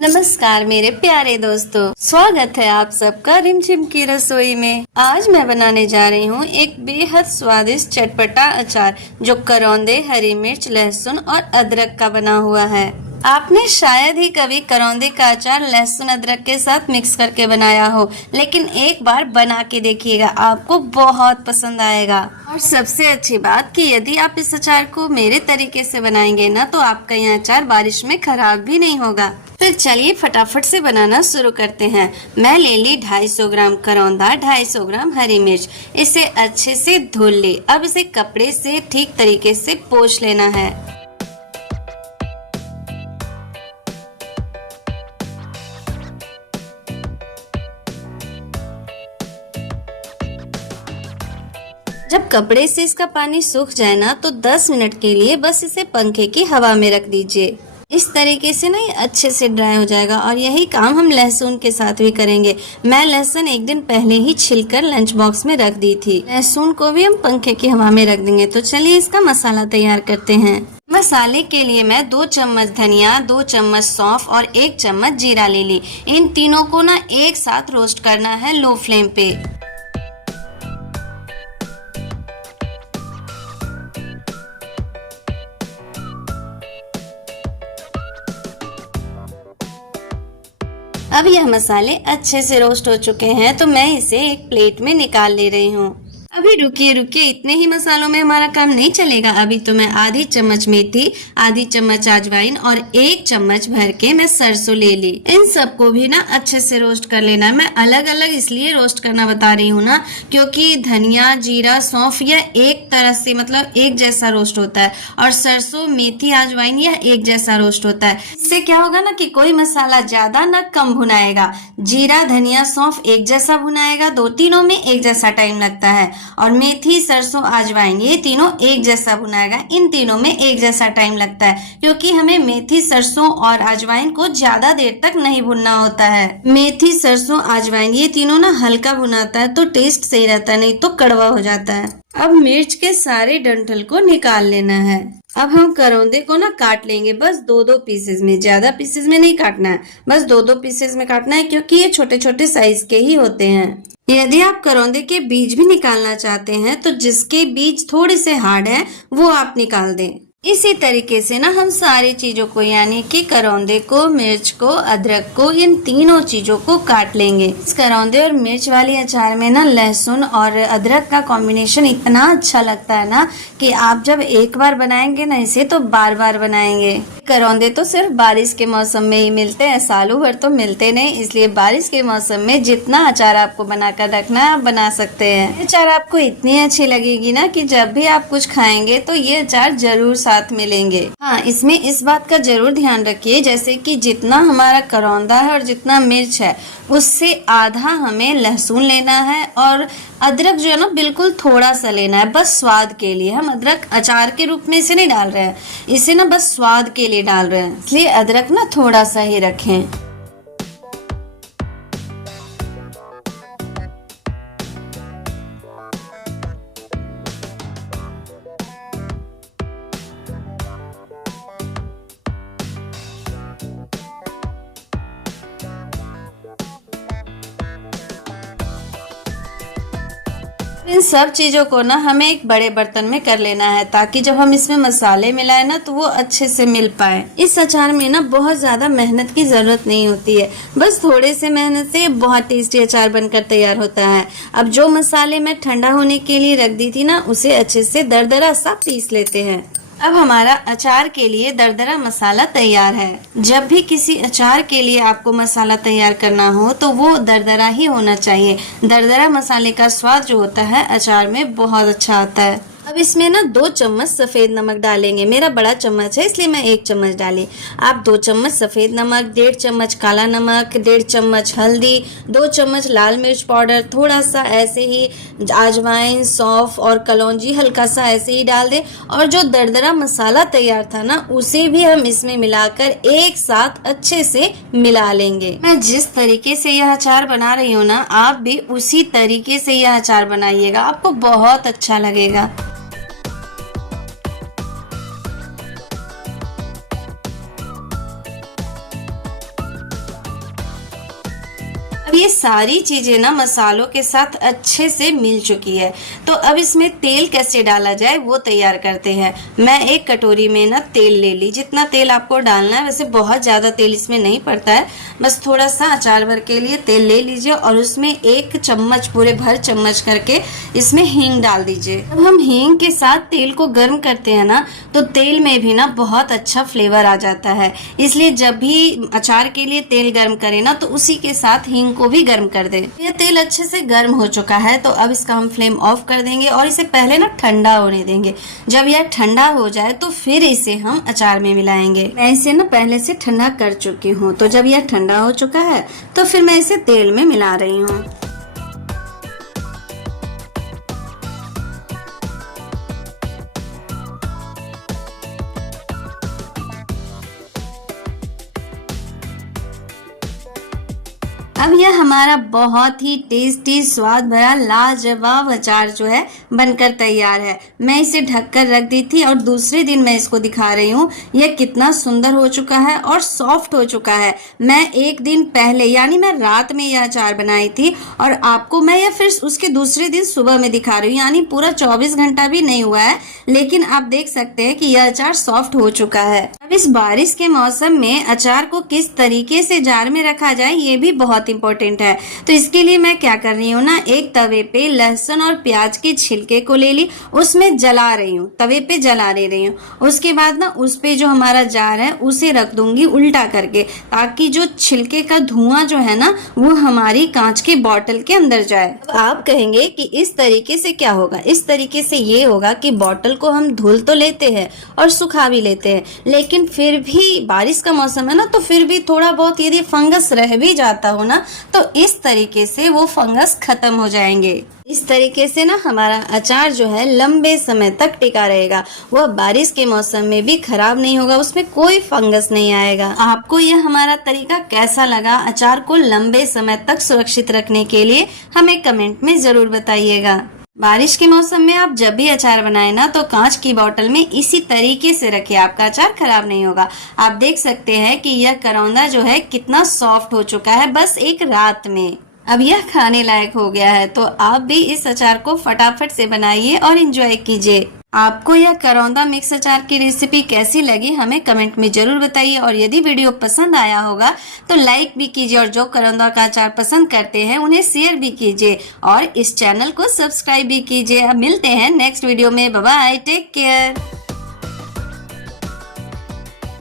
नमस्कार मेरे प्यारे दोस्तों, स्वागत है आप सबका रिमझिम की रसोई में। आज मैं बनाने जा रही हूँ एक बेहद स्वादिष्ट चटपटा अचार जो करौंदे, हरी मिर्च, लहसुन और अदरक का बना हुआ है। आपने शायद ही कभी करौंदे का अचार लहसुन अदरक के साथ मिक्स करके बनाया हो, लेकिन एक बार बना के देखिएगा, आपको बहुत पसंद आएगा। और सबसे अच्छी बात कि यदि आप इस अचार को मेरे तरीके से बनाएंगे ना, तो आपका यह अचार बारिश में खराब भी नहीं होगा। फिर चलिए फटाफट से बनाना शुरू करते हैं। मैं ले ली 250 ग्राम करौंदा, 250 ग्राम हरी मिर्च। इसे अच्छे से धुल ली। अब इसे कपड़े से ठीक तरीके से पोंछ लेना है। जब कपड़े से इसका पानी सूख जाए ना, तो 10 मिनट के लिए बस इसे पंखे की हवा में रख दीजिए। इस तरीके से ना ये अच्छे से ड्राई हो जाएगा। और यही काम हम लहसुन के साथ भी करेंगे। मैं लहसुन एक दिन पहले ही छिलकर लंच बॉक्स में रख दी थी। लहसुन को भी हम पंखे की हवा में रख देंगे। तो चलिए इसका मसाला तैयार करते हैं। मसाले के लिए मैं 2 चम्मच धनिया, 2 चम्मच सौंफ और 1 चम्मच जीरा ले ली। इन तीनों को ना एक साथ रोस्ट करना है लो फ्लेम पे। अब यह मसाले अच्छे से रोस्ट हो चुके हैं, तो मैं इसे एक प्लेट में निकाल ले रही हूँ। अभी रुकिए, इतने ही मसालों में हमारा काम नहीं चलेगा। अभी तो मैं आधी चम्मच मेथी, आधी चम्मच अजवाइन और 1 चम्मच भर के मैं सरसों ले ली। इन सबको भी ना अच्छे से रोस्ट कर लेना है। मैं अलग अलग इसलिए रोस्ट करना बता रही हूँ ना, क्योंकि धनिया, जीरा, सौंफ यह एक तरह से मतलब एक जैसा रोस्ट होता है, और सरसों, मेथी, अजवाइन यह एक जैसा रोस्ट होता है। इससे क्या होगा ना कि कोई मसाला ज्यादा न कम भुनाएगा। जीरा, धनिया, सौंफ एक जैसा भुनाएगा, तीनों में एक जैसा टाइम लगता है। और मेथी, सरसों, अजवाइन ये तीनों एक जैसा भुनाएगा। इन तीनों में एक जैसा टाइम लगता है, क्योंकि हमें मेथी, सरसों और अजवाइन को ज्यादा देर तक नहीं भुनना होता है। मेथी, सरसों, अजवाइन ये तीनों ना हल्का भुनाता है तो टेस्ट सही रहता है, नहीं तो कड़वा हो जाता है। अब मिर्च के सारे डंठल को निकाल लेना है। अब हम करौंदे को ना काट लेंगे, बस 2-2 पीसेस में, ज्यादा पीसेस में नहीं काटना है, बस 2-2 पीसेस में काटना है, क्योंकि ये छोटे छोटे साइज के ही होते हैं। यदि आप करौंदे के बीज भी निकालना चाहते हैं, तो जिसके बीज थोड़े से हार्ड हैं, वो आप निकाल दें। इसी तरीके से ना हम सारी चीजों को, यानी कि करौंदे को, मिर्च को, अदरक को, इन तीनों चीजों को काट लेंगे। इस करौंदे और मिर्च वाली अचार में ना लहसुन और अदरक का कॉम्बिनेशन इतना अच्छा लगता है ना, कि आप जब एक बार बनाएंगे ना इसे, तो बार बार बनाएंगे। करौंदे तो सिर्फ बारिश के मौसम में ही मिलते हैं, सालों भर तो मिलते नहीं। इसलिए बारिश के मौसम में जितना अचार आपको बनाकर रखना है, आप बना सकते हैं। अचार आपको इतनी अच्छी लगेगी ना कि जब भी आप कुछ खाएंगे तो ये अचार जरूर साथ मिलेंगे। हाँ, इसमें इस बात का जरूर ध्यान रखिए, जैसे कि जितना हमारा करौंदा है और जितना मिर्च है, उससे आधा हमें लहसुन लेना है, और अदरक जो है ना बिल्कुल थोड़ा सा लेना है, बस स्वाद के लिए। हम अदरक अचार के रूप में इसे नहीं डाल रहे हैं, इसे ना बस स्वाद के लिए डाल रहे हैं, इसलिए अदरक ना थोड़ा सा ही रखें। इन सब चीजों को ना हमें एक बड़े बर्तन में कर लेना है, ताकि जब हम इसमें मसाले मिलाए ना, तो वो अच्छे से मिल पाए। इस अचार में ना बहुत ज्यादा मेहनत की जरूरत नहीं होती है, बस थोड़े से मेहनत से बहुत टेस्टी अचार बनकर तैयार होता है। अब जो मसाले मैं ठंडा होने के लिए रख दी थी ना, उसे अच्छे से दरदरा सा पीस लेते हैं। अब हमारा अचार के लिए दरदरा मसाला तैयार है। जब भी किसी अचार के लिए आपको मसाला तैयार करना हो, तो वो दरदरा ही होना चाहिए। दरदरा मसाले का स्वाद जो होता है अचार में बहुत अच्छा आता है। अब इसमें ना 2 चम्मच सफेद नमक डालेंगे। मेरा बड़ा चम्मच है इसलिए मैं 1 चम्मच डाली। आप 2 चम्मच सफेद नमक, 1.5 चम्मच काला नमक, 1.5 चम्मच हल्दी, 2 चम्मच लाल मिर्च पाउडर, थोड़ा सा ऐसे ही अजवाइन, सौंफ और कलौंजी हल्का सा ऐसे ही डाल दें। और जो दरदरा मसाला तैयार था ना, उसे भी हम इसमें मिलाकर एक साथ अच्छे से मिला लेंगे। मैं जिस तरीके से यह अचार बना रही हूँ ना, आप भी उसी तरीके से यह अचार बनाइएगा, आपको बहुत अच्छा लगेगा। अब ये सारी चीजें ना मसालों के साथ अच्छे से मिल चुकी है। तो अब इसमें तेल कैसे डाला जाए वो तैयार करते हैं। मैं एक कटोरी में ना तेल ले ली। जितना तेल आपको डालना है, वैसे बहुत ज़्यादा तेल इसमें नहीं पड़ता है, बस थोड़ा सा अचार भर के लिए तेल ले लीजिए और उसमें 1 चम्मच, पूरे भर चम्मच करके इसमें हींग डाल दीजिए। जब हम हींग के साथ तेल को गर्म करते हैं ना, तो तेल में भी ना बहुत अच्छा फ्लेवर आ जाता है। इसलिए जब भी अचार के लिए तेल गर्म करें ना, तो उसी के साथ हींग को भी गर्म कर दे। ये तेल अच्छे से गर्म हो चुका है, तो अब इसका हम फ्लेम ऑफ कर देंगे और इसे पहले ना ठंडा होने देंगे। जब यह ठंडा हो जाए तो फिर इसे हम अचार में मिलाएंगे। मैं इसे ना पहले से ठंडा कर चुकी हूँ, तो जब यह ठंडा हो चुका है तो फिर मैं इसे तेल में मिला रही हूँ। अब यह हमारा बहुत ही टेस्टी, स्वाद भरा, लाजवाब अचार जो है बनकर तैयार है। मैं इसे ढककर रख दी थी और दूसरे दिन मैं इसको दिखा रही हूँ। यह कितना सुंदर हो चुका है और सॉफ्ट हो चुका है। मैं एक दिन पहले, यानी मैं रात में यह अचार बनाई थी और आपको मैं यह फिर उसके दूसरे दिन सुबह में दिखा रही हूँ, यानी पूरा 24 घंटा भी नहीं हुआ है, लेकिन आप देख सकते हैं कि यह अचार सॉफ्ट हो चुका है। अब इस बारिश के मौसम में अचार को किस तरीके से जार में रखा जाए, ये भी बहुत इम्पोर्टेंट है। तो इसके लिए मैं क्या कर रही हूँ ना, एक तवे पे लहसुन और प्याज के छिलके को ले ली, उसमें जला रही हूँ, तवे पे जला ले रही हूँ। उसके बाद ना उस पे जो हमारा जार है उसे रख दूंगी उल्टा करके, ताकि जो छिलके का धुआं जो है ना वो हमारी कांच के बॉटल के अंदर जाए। अब आप कहेंगे कि इस तरीके से क्या होगा? इस तरीके से ये होगा कि बॉटल को हम धुल तो लेते हैं और सुखा भी लेते हैं, लेकिन फिर भी बारिश का मौसम है ना, तो फिर भी थोड़ा बहुत यदि फंगस रह भी जाता हो ना, तो इस तरीके से वो फंगस खत्म हो जाएंगे। इस तरीके से ना हमारा अचार जो है लंबे समय तक टिका रहेगा। वह बारिश के मौसम में भी खराब नहीं होगा, उसमें कोई फंगस नहीं आएगा। आपको यह हमारा तरीका कैसा लगा अचार को लंबे समय तक सुरक्षित रखने के लिए, हमें कमेंट में जरूर बताइएगा। बारिश के मौसम में आप जब भी अचार बनाए ना, तो कांच की बोतल में इसी तरीके से रखिए, आपका अचार खराब नहीं होगा। आप देख सकते हैं कि यह करौंदा जो है कितना सॉफ्ट हो चुका है बस एक रात में। अब यह खाने लायक हो गया है, तो आप भी इस अचार को फटाफट से बनाइए और एंजॉय कीजिए। आपको यह करौंदा मिक्स अचार की रेसिपी कैसी लगी हमें कमेंट में जरूर बताइए, और यदि वीडियो पसंद आया होगा तो लाइक भी कीजिए, और जो करौंदा का अचार पसंद करते हैं उन्हें शेयर भी कीजिए और इस चैनल को सब्सक्राइब भी कीजिए। अब मिलते हैं नेक्स्ट वीडियो में। Bye bye, take care.